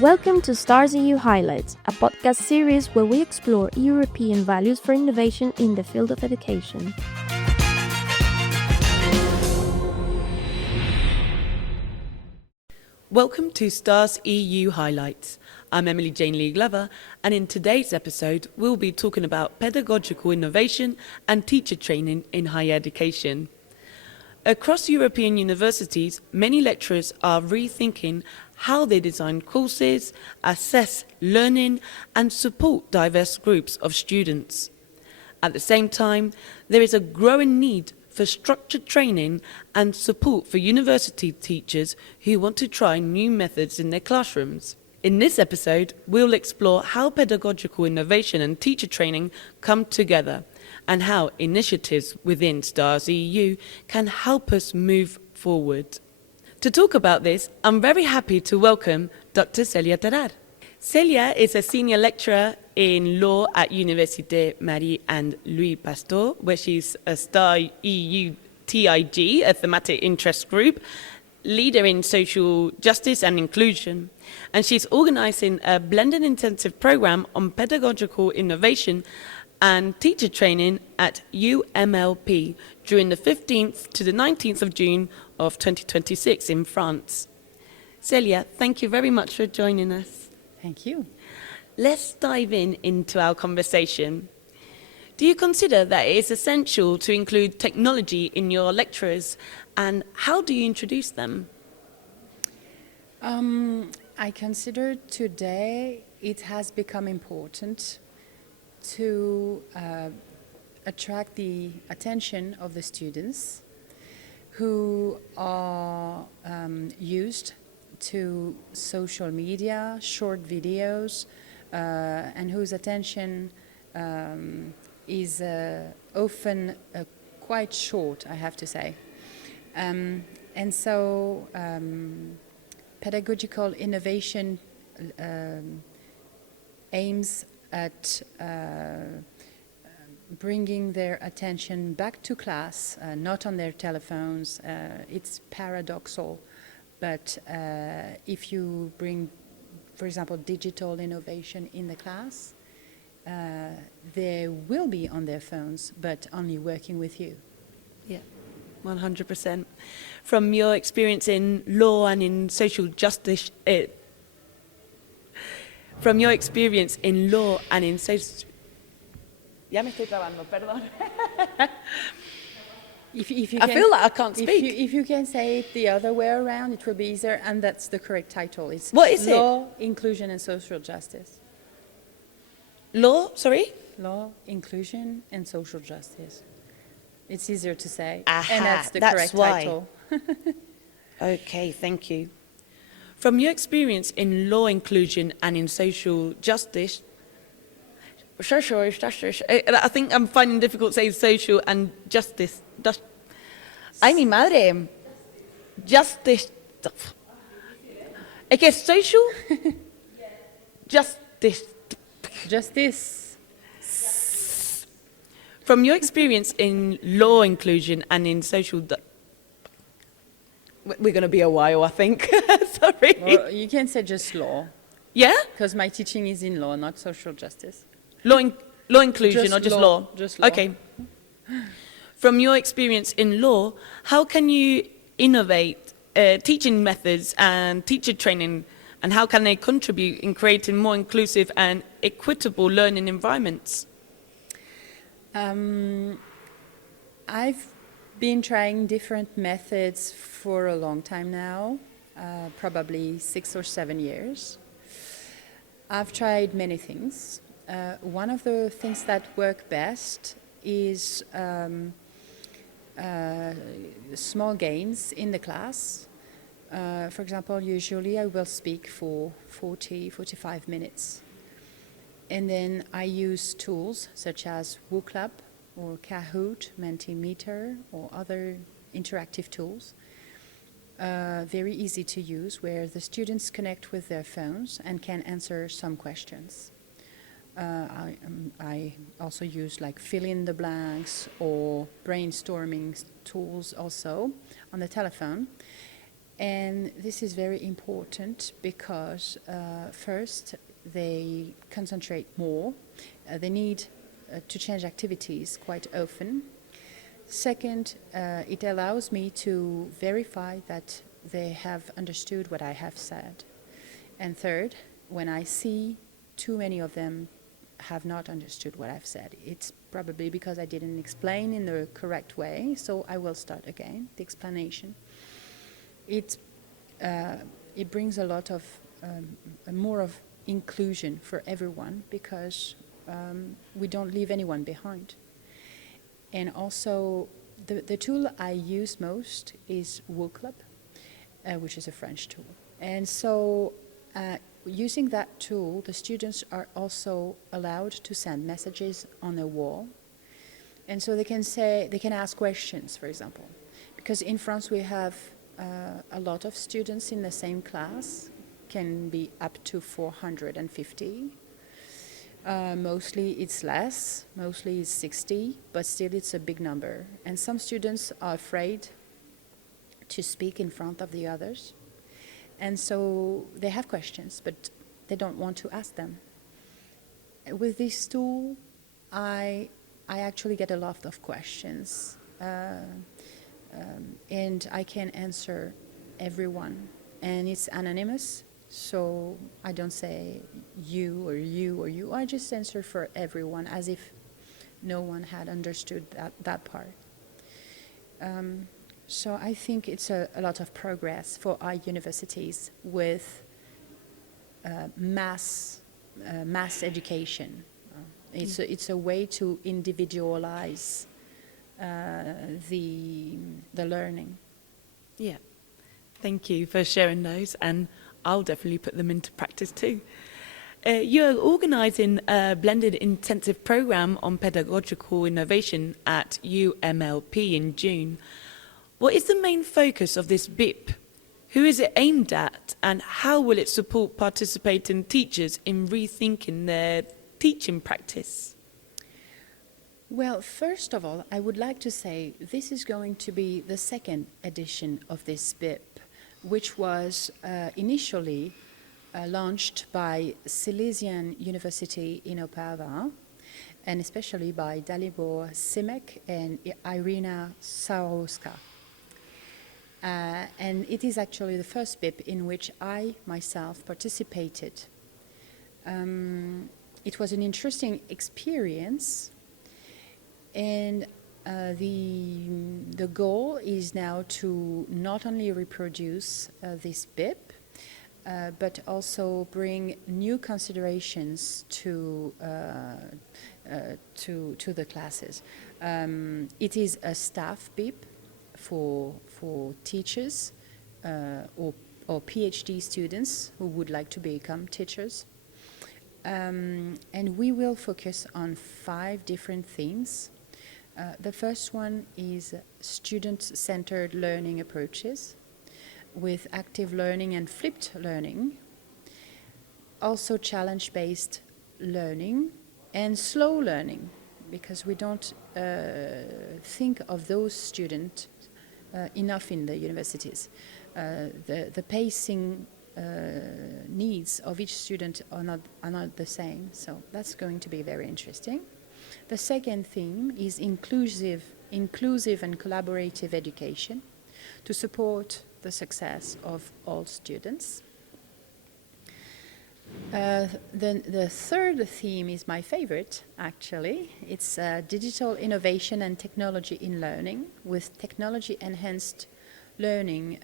Welcome to Stars EU Highlights, a podcast series where we explore European values for innovation in the field of education. Welcome to Stars EU Highlights. I'm Emily Jane Lee Glover, and in today's episode, we'll be talking about pedagogical innovation and teacher training in higher education. Across European universities, many lecturers are rethinking how they design courses, assess learning, and support diverse groups of students. At the same time, there is a growing need for structured training and support for university teachers who want to try new methods in their classrooms. In this episode, we'll explore how pedagogical innovation and teacher training come together and how initiatives within STARS EU can help us move forward. To talk about this, I'm very happy to welcome Dr. Célia Berger-Tarare. Célia is a senior lecturer in law at Université Marie and Louis Pasteur, where she's a STAR EU TIG, a thematic interest group, leader in social justice and inclusion. And she's organising a blended intensive programme on pedagogical innovation and teacher training at UMLP during the 15th to the 19th of June of 2026 in France. Célia, thank you very much for joining us. Thank you. Let's dive into our conversation. Do you consider that it is essential to include technology in your lecturers, and how do you introduce them? I consider today it has become important to attract the attention of the students who are used to social media, short videos, and whose attention is often quite short, I have to say. And so pedagogical innovation aims at bringing their attention back to class, not on their telephones. It's paradoxal, but if you bring, for example, digital innovation in the class, they will be on their phones, but only working with you. Yeah, 100%. From your experience in law and in social justice, from your experience in law and in social... Ya me estoy trabando, perdón. If you I can, feel like I can't speak. If you can say it the other way around, it will be easier, and that's the correct title. It's What is Law, Inclusion and Social Justice. Law, sorry? Law, Inclusion and Social Justice. It's easier to say, Aha, and that's the that's correct why. title. Okay, thank you. From your experience in law inclusion and in social justice, I think I'm finding it difficult saying social and justice. Ay, mi madre. Justice. Es que social, justice. Justice. From your experience in law inclusion and in social... We're going to be a while, I think. Sorry. Or you can say just law, Yeah? because my teaching is in law, not social justice. Law inclusion or just law? Just law. Okay. From your experience in law, how can you innovate teaching methods and teacher training, and how can they contribute in creating more inclusive and equitable learning environments? I've been trying different methods for a long time now, probably 6 or 7 years. I've tried many things. One of the things that work best is small games in the class. For example, usually I will speak for 40-45 minutes. And then I use tools such as WooClub or Kahoot, Mentimeter, or other interactive tools. Very easy to use, where the students connect with their phones and can answer some questions. I also use like fill in the blanks or brainstorming tools also on the telephone. And this is very important because first, they concentrate more. They need to change activities quite often. Second, it allows me to verify that they have understood what I have said. And third, when I see too many of them have not understood what I've said, it's probably because I didn't explain in the correct way, so I will start again, the explanation. It brings a lot of, more of inclusion for everyone because we don't leave anyone behind. And also, the tool I use most is WooClub, which is a French tool. And so, using that tool, the students are also allowed to send messages on a wall. And so they can ask questions, for example. Because in France we have a lot of students in the same class, can be up to 450. Mostly it's less, mostly it's 60, but still it's a big number. And some students are afraid to speak in front of the others. And so they have questions, but they don't want to ask them. With this tool, I actually get a lot of questions. And I can answer everyone. And it's anonymous, so I don't say you or you or you. I just answer for everyone as if no one had understood that part. So I think it's a lot of progress for our universities with mass education. It's a way to individualize the learning. Yeah, thank you for sharing those, and I'll definitely put them into practice too. You're organising a blended intensive programme on pedagogical innovation at UMLP in June. What is the main focus of this BIP? Who is it aimed at, and how will it support participating teachers in rethinking their teaching practice? Well, first of all, I would like to say this is going to be the second edition of this BIP, which was initially launched by Silesian University in Opava, and especially by Dalibor Simek and Irina Saurowska. And it is actually the first BIP in which I myself participated. It was an interesting experience, and the goal is now to not only reproduce this BIP, but also bring new considerations to the classes. It is a staff BIP for teachers or PhD students who would like to become teachers. And we will focus on 5 different themes. The first one is student-centered learning approaches with active learning and flipped learning. Also challenge-based learning and slow learning, because we don't think of those students enough in the universities. The pacing needs of each student are not the same, so that's going to be very interesting. The second theme is inclusive and collaborative education to support the success of all students. The third theme is my favorite, actually. It's digital innovation and technology in learning, with technology-enhanced learning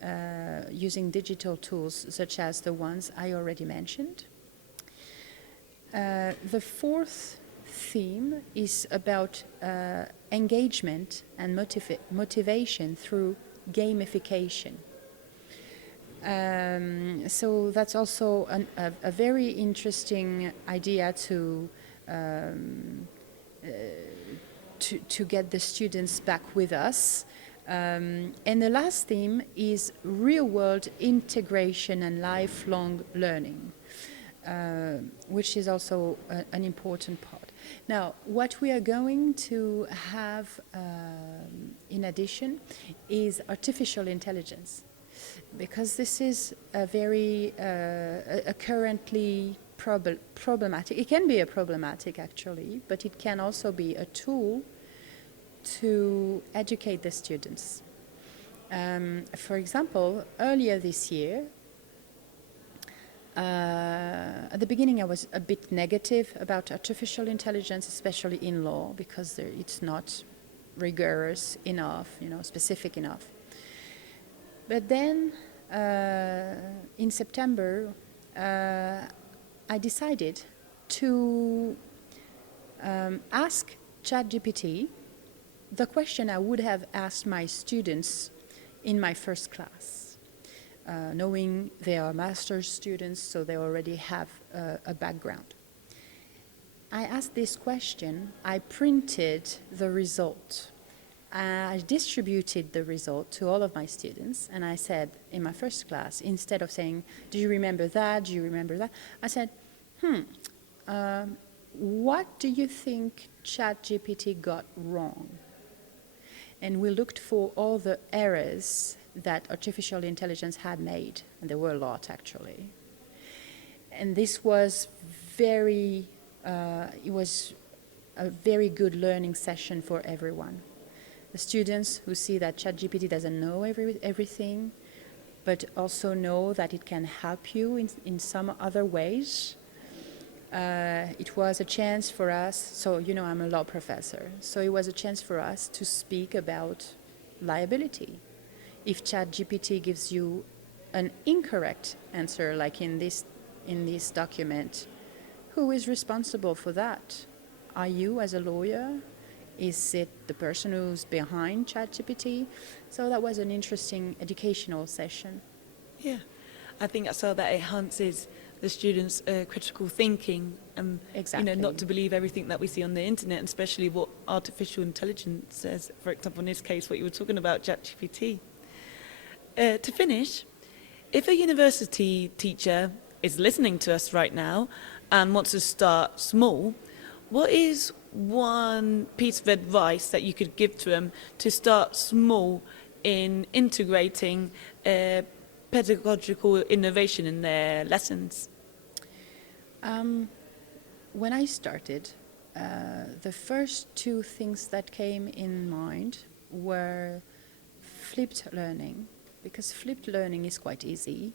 using digital tools such as the ones I already mentioned. The fourth theme is about engagement and motivation through gamification. So that's also a very interesting idea to get the students back with us. And the last theme is real-world integration and lifelong learning, which is also an important part. Now, what we are going to have in addition is artificial intelligence, because this is a very a currently problematic. It can be a problematic actually, but it can also be a tool to educate the students. For example, earlier this year, at the beginning I was a bit negative about artificial intelligence, especially in law, because it's not rigorous enough, specific enough. But then in September, I decided to ask ChatGPT the question I would have asked my students in my first class, knowing they are master's students, so they already have a background. I asked this question, I printed the result, I distributed the result to all of my students, and I said in my first class, instead of saying, do you remember that, do you remember that, I said, what do you think ChatGPT got wrong? And we looked for all the errors that artificial intelligence had made, and there were a lot actually. And this was it was a very good learning session for everyone. The students who see that ChatGPT doesn't know everything, but also know that it can help you in some other ways. It was a chance for us, so I'm a law professor, so it was a chance for us to speak about liability. If ChatGPT gives you an incorrect answer, like in this document, who is responsible for that? Are you as a lawyer? Is it the person who's behind ChatGPT? So that was an interesting educational session. Yeah, I think so that enhances the students' critical thinking and Exactly. not to believe everything that we see on the internet, and especially what artificial intelligence says. For example, in this case, what you were talking about, ChatGPT. To finish, if a university teacher is listening to us right now and wants to start small, what is one piece of advice that you could give to them to start small in integrating pedagogical innovation in their lessons? When I started, the first two things that came in mind were flipped learning, because flipped learning is quite easy.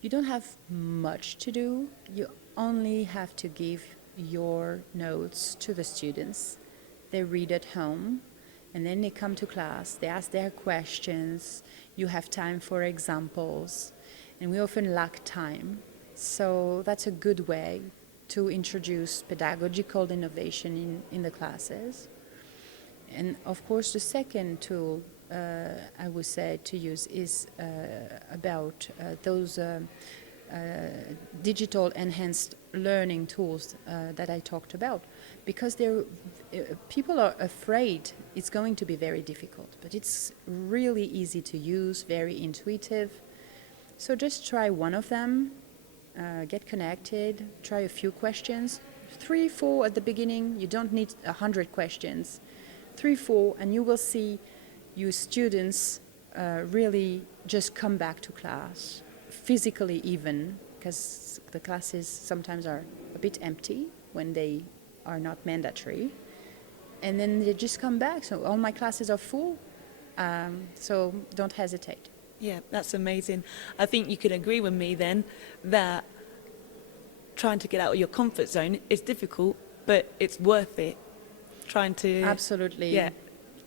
You don't have much to do. You only have to give your notes to the students. They read at home, and then they come to class, they ask their questions, you have time for examples, and we often lack time. So that's a good way to introduce pedagogical innovation in the classes. And of course, the second tool I would say to use is about those digital enhanced learning tools that I talked about, because people are afraid it's going to be very difficult, but it's really easy to use, very intuitive. So just try one of them, get connected, try a few questions, 3, 4 at the beginning. You don't need 100 questions, 3, 4, and you will see you students really just come back to class, physically even, because the classes sometimes are a bit empty when they are not mandatory. And then they just come back. So all my classes are full, so don't hesitate. Yeah, that's amazing. I think you could agree with me then that trying to get out of your comfort zone is difficult, but it's worth it. Trying to... Absolutely. Yeah.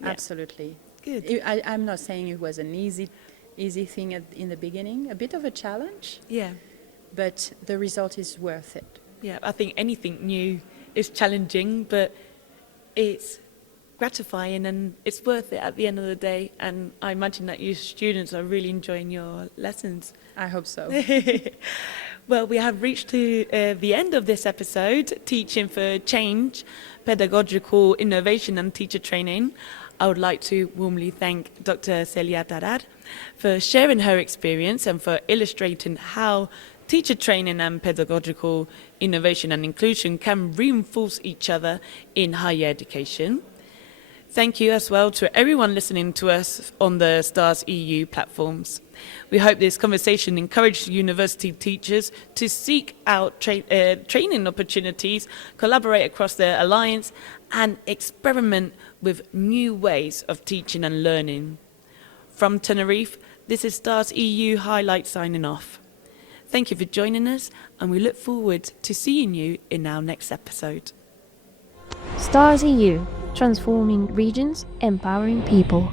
Absolutely. Good. I'm not saying it was an easy thing in the beginning, a bit of a challenge. Yeah. But the result is worth it. Yeah, I think anything new is challenging, but it's gratifying and it's worth it at the end of the day. And I imagine that you students are really enjoying your lessons. I hope so. Well, we have reached to the end of this episode, Teaching for Change, Pedagogical Innovation and Teacher Training. I would like to warmly thank Dr. Célia Berger-Tarare for sharing her experience and for illustrating how teacher training and pedagogical innovation and inclusion can reinforce each other in higher education. Thank you as well to everyone listening to us on the STARS EU platforms. We hope this conversation encouraged university teachers to seek out training opportunities, collaborate across their alliance, and experiment with new ways of teaching and learning. From Tenerife, this is STARS EU Highlight signing off. Thank you for joining us, and we look forward to seeing you in our next episode. STARS EU, transforming regions, empowering people.